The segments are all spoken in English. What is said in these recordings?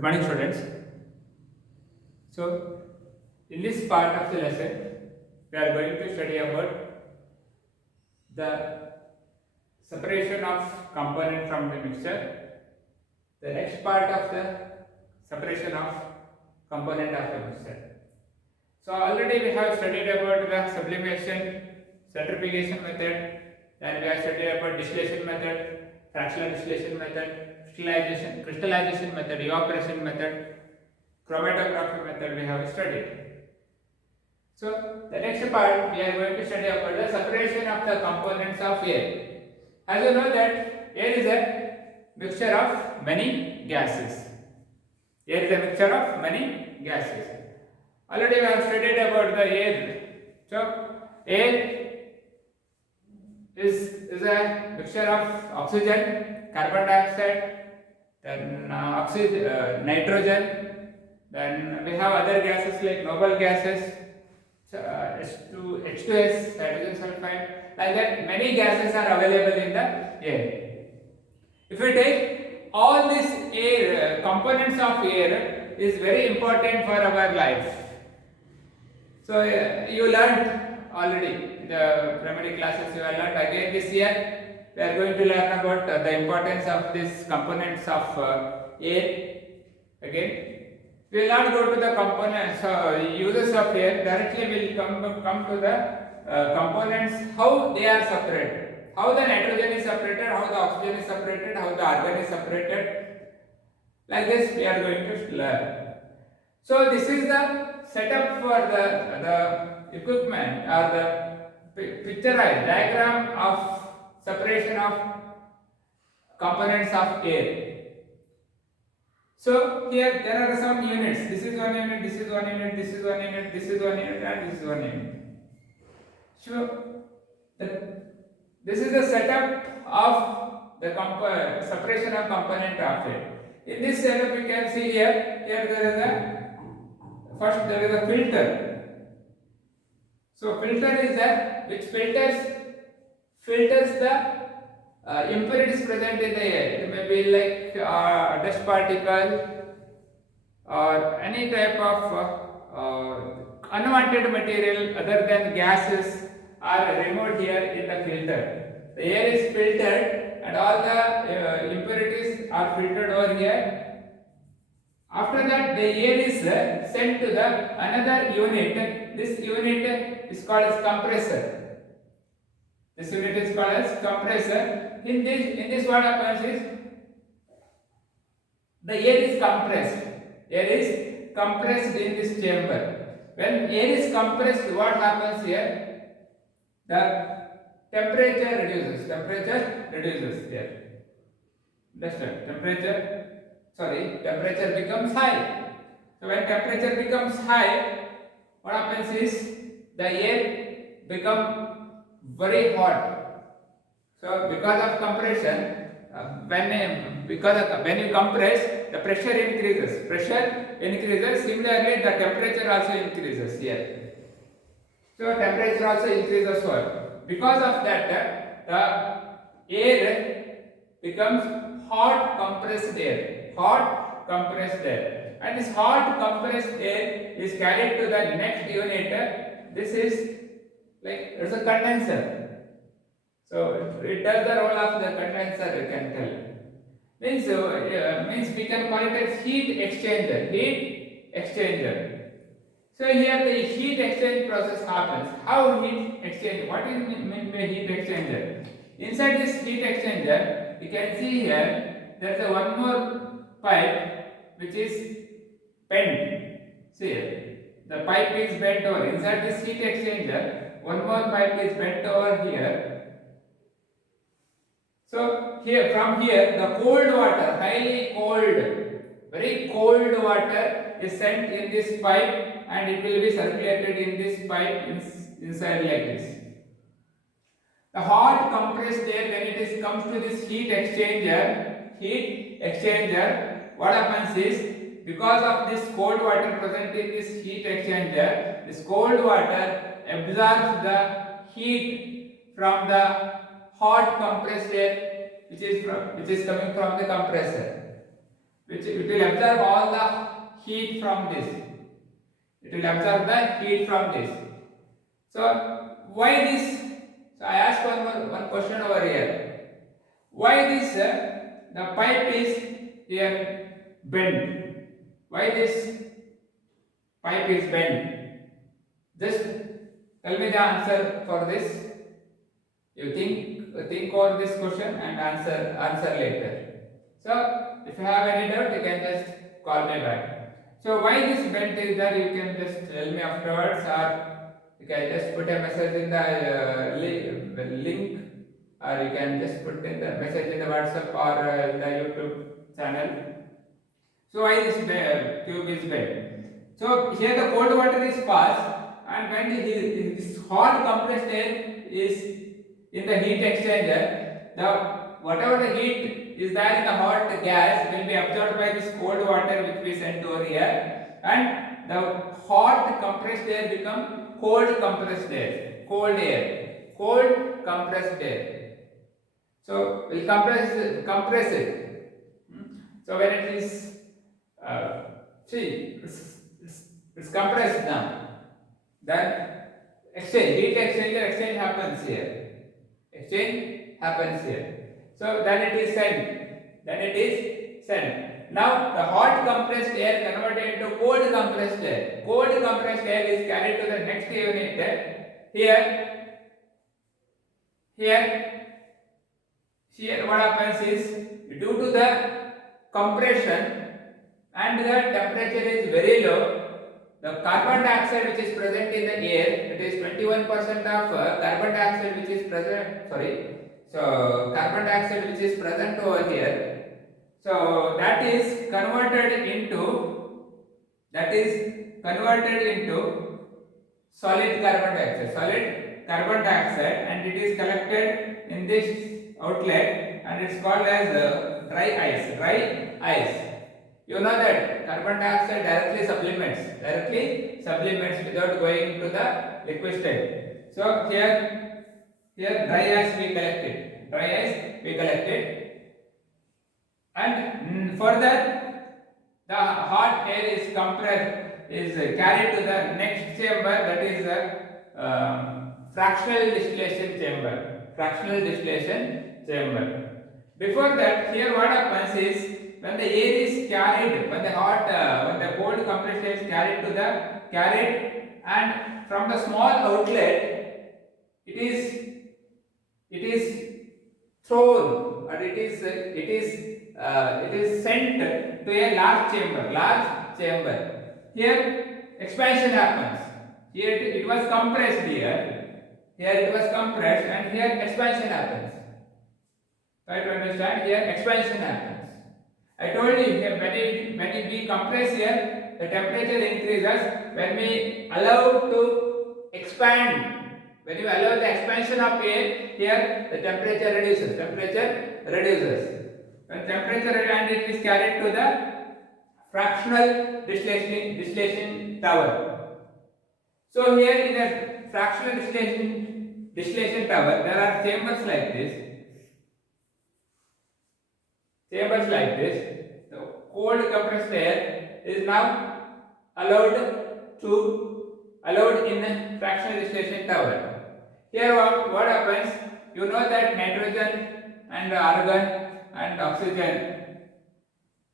Good morning, students. So, in this part of the lesson, we are going to study about the separation of component from the mixture. The next part of the separation of component of the mixture. So, already we have studied about the sublimation, centrifugation method, then we have studied about distillation method, fractional distillation method, crystallization method, evaporation method, chromatography method we have studied. So the next part we are going to study about the separation of the components of air. As you know that air is a mixture of many gases. Air is a mixture of many gases. Already we have studied about the air. So air is a mixture of oxygen, carbon dioxide, then nitrogen. Then we have other gases like noble gases, H2S, hydrogen sulfide. Like that, many gases are available in the air. If we take all these air components of air, is very important for our life. So you learned already in the primary classes. You have learned again this year. We are going to learn about the importance of these components of air again. We will not go to the components, uses of air. Directly we will come to the components, how they are separated, how the nitrogen is separated, how the oxygen is separated, how the argon is separated. Like this we are going to learn. So this is the setup for the equipment or the picturized diagram of separation of components of air. So here there are some units. This is one unit, this is one unit, this is one unit, this is one unit, and this is one unit. So this is the setup of the separation of component of air. In this setup you can see here there is a first there is a filter. So filter is that which filters the impurities present in the air. It may be like dust particle or any type of unwanted material other than gases are removed here in the filter. The air is filtered and all the impurities are filtered over here. After that, the air is sent to the another unit. This unit is called as compressor. This unit is called as compressor. In this what happens is the air is compressed. Air is compressed in this chamber. When air is compressed, what happens here? The temperature reduces. Temperature reduces here. Understand? Temperature becomes high. So when temperature becomes high, what happens is the air become very hot. So because of compression, when you compress, the pressure increases. Similarly, the temperature also increases here. So temperature also increases here. Because of that, the air becomes hot compressed air. And this hot compressed air is carried to the next unit. This is like it's a condenser. So it does the role of the condenser, you can tell. Means we can call it as heat exchanger. So here the heat exchange process happens. How heat exchange? What is meant by heat exchanger? Inside this heat exchanger, you can see here there is one more pipe which is bent. See here, the pipe is bent over. Inside this heat exchanger, one more pipe is bent over here. So from here, the cold water, highly cold, very cold water is sent in this pipe and it will be circulated in this pipe inside like this. The hot compressed air, when it comes to this heat exchanger, what happens is because of this cold water present in this heat exchanger, this cold water absorbs the heat from the hot compressed air which is coming from the compressor. which it will absorb all the heat from this. It will absorb the heat from this. So why this? So I ask one question over here. Why this? The pipe is here bent. Why this pipe is bent? Just tell me the answer for this. You think over this question and answer later. So if you have any doubt, you can just call me back. So why this bent is there? You can just tell me afterwards, or you can just put a message in the link, or you can just put in the message in the WhatsApp or the YouTube channel. So why this tube is bent? So here the cold water is passed, and when this hot compressed air is in the heat exchanger, whatever the heat is there in the hot gas will be absorbed by this cold water which we sent over here, and the hot compressed air become cold compressed air, cold compressed air. So we'll compress it. So when it is it's compressed now, then heat exchange happens here. So then it is sent. Now the hot compressed air converted into cold compressed air. Cold compressed air is carried to the next unit. Here what happens is, due to the compression and the temperature is very low, the carbon dioxide which is present in the air, it is 21% of carbon dioxide which is present, carbon dioxide which is present over here. So that is converted into solid carbon dioxide, and it is collected in this outlet, and it's called as dry ice. You know that carbon dioxide directly supplements without going to the liquid state. So here dry ice we collected, and further the hot air is carried to the next chamber, that is fractional distillation chamber. Before that, here what happens is, when the air is carried, when the cold compressed air is carried, and from the small outlet, it is thrown, or it is sent to a large chamber. Here expansion happens. Here it was compressed here it was compressed, and here expansion happens. Try to understand, here expansion happens. I told you here, when we compress here, the temperature increases. When we allow to expand, when you allow the expansion of air, here the temperature reduces. When temperature reduces, and it is carried to the fractional distillation tower. So here in a fractional distillation tower, there are chambers like this. The cold compressed air is now allowed in the fractional distillation tower. Here what happens? You know that nitrogen and argon and oxygen,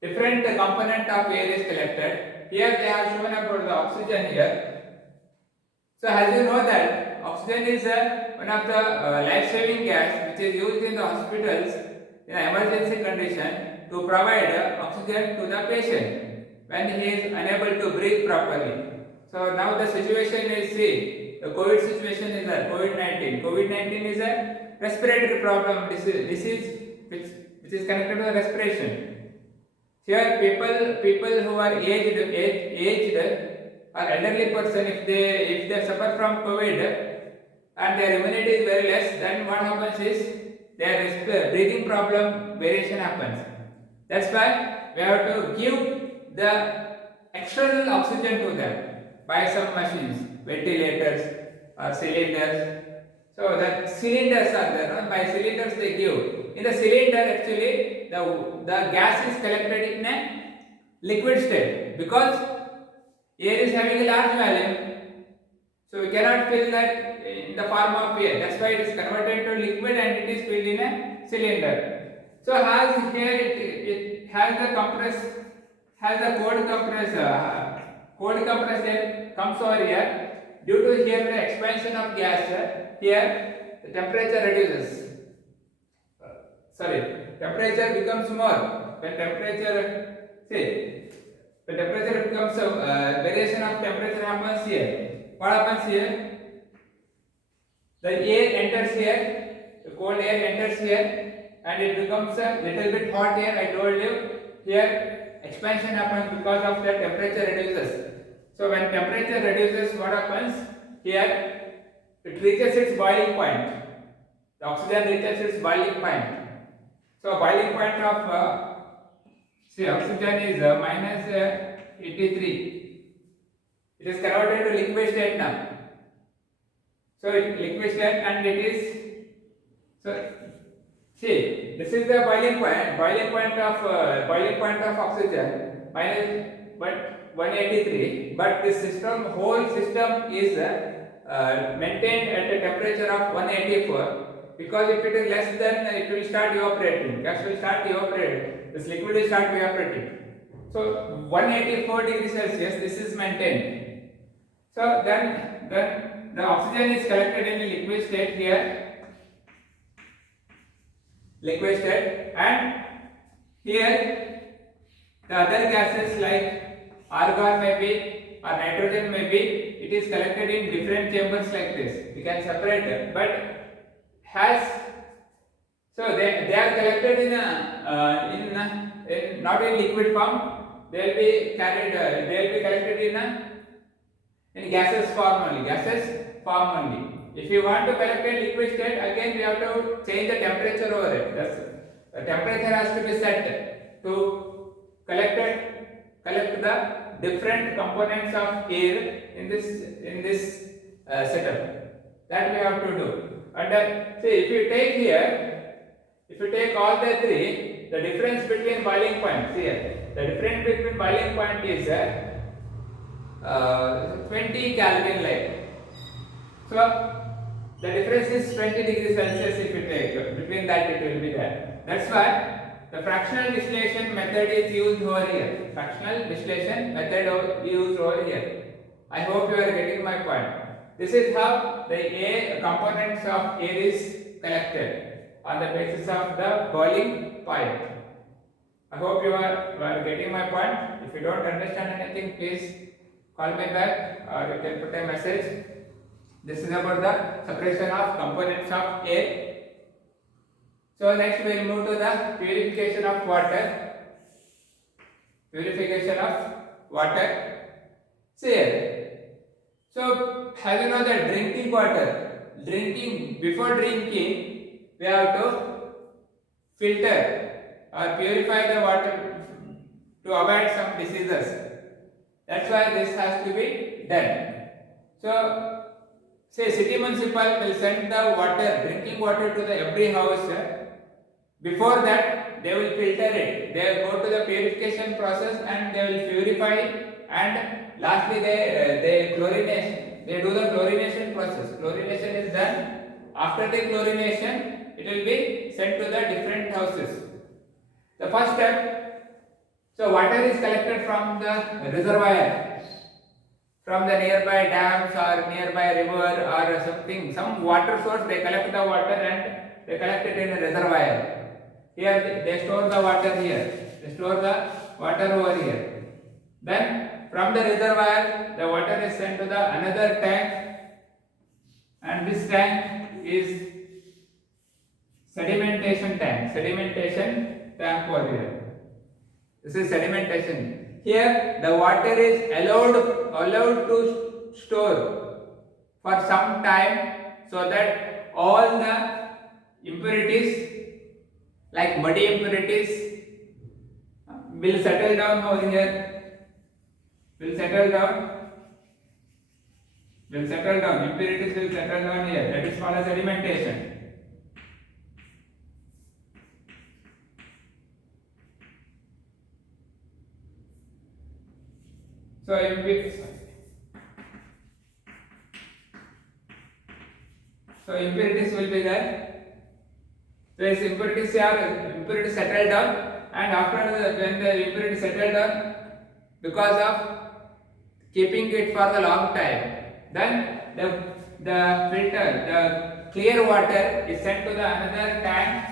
different component of air is collected. Here they have shown about the oxygen here. So as you know that oxygen is one of the life-saving gas which is used in the hospitals in an emergency condition to provide oxygen to the patient when he is unable to breathe properly. So now the situation is, see, the COVID situation is there, COVID-19. COVID-19 is a respiratory problem, disease which is connected to the respiration. Here people who are aged or elderly person, if they suffer from COVID and their immunity is very less, then what happens is their breathing problem variation happens. That's why we have to give the external oxygen to them by some machines, ventilators or cylinders. So the cylinders are there, no? By cylinders they give. In the cylinder actually the gas is collected in a liquid state because air is having a large volume, so we cannot fill that in the form of air. That's why it is converted to liquid and it is filled in a cylinder. So as here it has the cold compressor comes over here. Due to here the expansion of gas, here the temperature reduces. Temperature becomes more. When temperature, the temperature becomes variation of temperature happens here. What happens here? The air enters here, the cold air enters here, and it becomes a little bit hot air. I told you here expansion happens because of the temperature reduces. So when temperature reduces, what happens here? It reaches its boiling point. The oxygen reaches its boiling point. So boiling point of oxygen is minus 83. It is converted to liquid state now. So liquid state and it is, this is the boiling point of oxygen minus 183, but this whole system is maintained at a temperature of 184, because if it is less than, it will start evaporating, gas will start evaporating, this liquid will start evaporating. So 184 degrees Celsius, this is maintained. So then the oxygen is collected in a liquid state here, and here the other gases like argon may be or nitrogen may be, it is collected in different chambers like this. We can separate them, but they are collected in not in liquid form. They will be collected in gaseous form only. If you want to collect a liquid state, again we have to change the temperature over it. The temperature has to be set to collect the different components of air in this setup. That we have to do. And if you take all the three, the difference between boiling points here, the difference between boiling point is 20 Kelvin like. So the difference is 20 degrees Celsius if you take, between that it will be there. That's why the fractional distillation method is used over here. Fractional distillation method used over here. I hope you are getting my point. This is how the air components of air is collected on the basis of the boiling point. I hope you are getting my point. If you don't understand anything, please call me back or you can put a message. This is about the separation of components of air. So next we will move to the purification of water. See here. So have you know that drinking water? Before drinking, we have to filter or purify the water to avoid some diseases. That's why this has to be done. So say city municipal will send the drinking water to every house. Before that, they will filter it. They will go to the purification process and they will purify it, and lastly they chlorination. They do the chlorination process. Chlorination is done. After the chlorination, it will be sent to the different houses. The first step, so water is collected from the reservoir, from the nearby dams or nearby river or something, some water source. They collect the water and they collect it in a reservoir. Here they store the water here. They store the water over here. Then from the reservoir, the water is sent to the another tank, and this tank is sedimentation tank. Sedimentation tank over here. This is sedimentation. Here the water is allowed to store for some time, so that all the impurities like muddy impurities will settle down over here. Impurities will settle down here. That is called as sedimentation. So impurities will be there. So as impurities settle down, and when the impurity settle down, because of keeping it for the long time, then the filter, the clear water is sent to the another tank,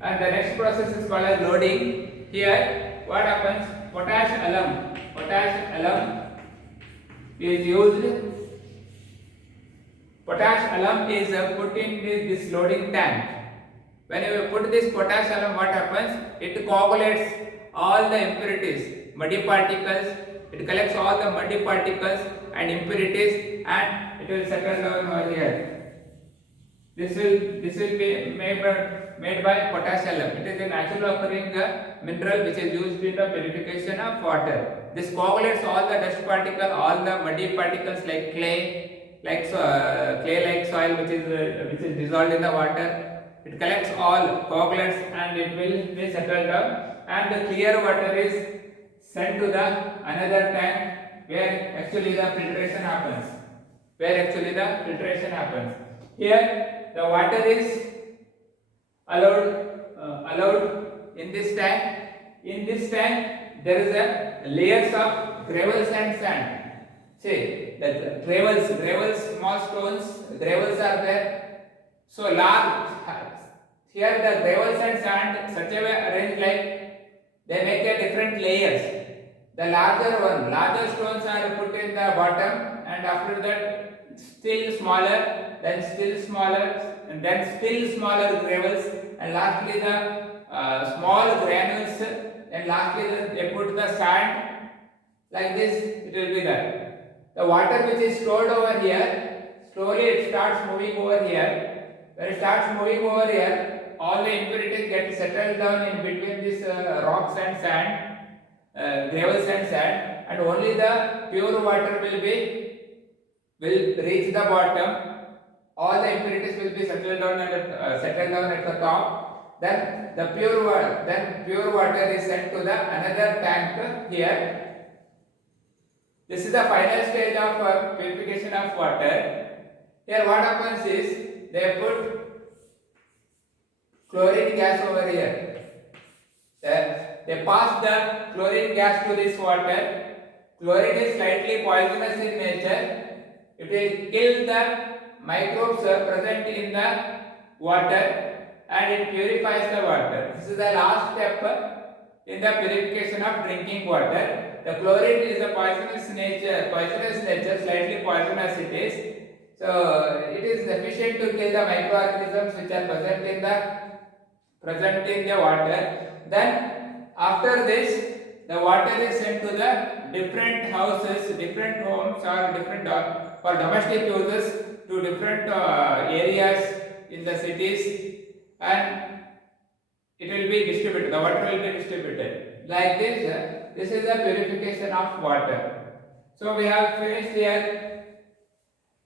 and the next process is called as loading. Here, what happens? Potash alum is used. Potash alum is put in this loading tank. When you put this potash alum, what happens? It coagulates all the impurities, muddy particles. It collects all the muddy particles and impurities, and it will settle down over here. This will be made by potash alum. It is a natural occurring mineral which is used in the purification of water. This coagulates all the dust particles, all the muddy particles like clay, like soil which is dissolved in the water. It collects all, coagulates, and it will be settled down, and the clear water is sent to the another tank where actually the filtration happens. Here the water is allowed in this tank. In this tank there is a layers of gravels and sand. See, the gravels, small stones, gravels are there. So large. Here the gravels and sand such a way arranged like they make a different layers. The larger stones are put in the bottom, and after that still smaller, then still smaller, and then still smaller gravels, and lastly the small granules, and lastly they put the sand. Like this it will be there. The water which is stored over here, slowly it starts moving over here. When it starts moving over here, all the impurities get settled down in between these rocks and sand, gravels and sand, and only the pure water will reach the bottom. All the impurities will be settled down at the top. Then the pure water is sent to the another tank here. This is the final stage of purification of water. Here what happens is they put chlorine gas over here. They pass the chlorine gas to this water. Chlorine is slightly poisonous in nature. It will kill the microbes present in the water, and it purifies the water. This is the last step in the purification of drinking water. The chlorine is a poisonous nature, slightly poisonous it is. So it is sufficient to kill the microorganisms which are present in the water. Then after this, the water is sent to the different houses, different homes, or different for domestic uses to different areas in the cities, and it will be distributed. The water will be distributed like this. This is the purification of water. So we have finished here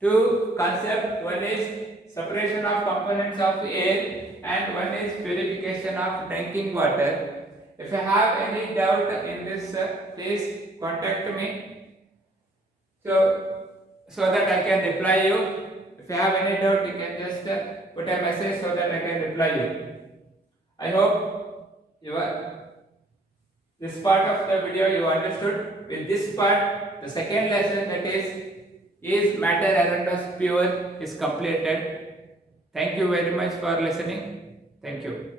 two concepts. One is separation of components of air, and one is purification of drinking water. If you have any doubt in this, please contact me so that I can reply you. If you have any doubt, you can just put a message so that I can reply you. I hope this part of the video you understood. With this part, the second lesson, that is matter around us pure, is completed. Thank you very much for listening. Thank you.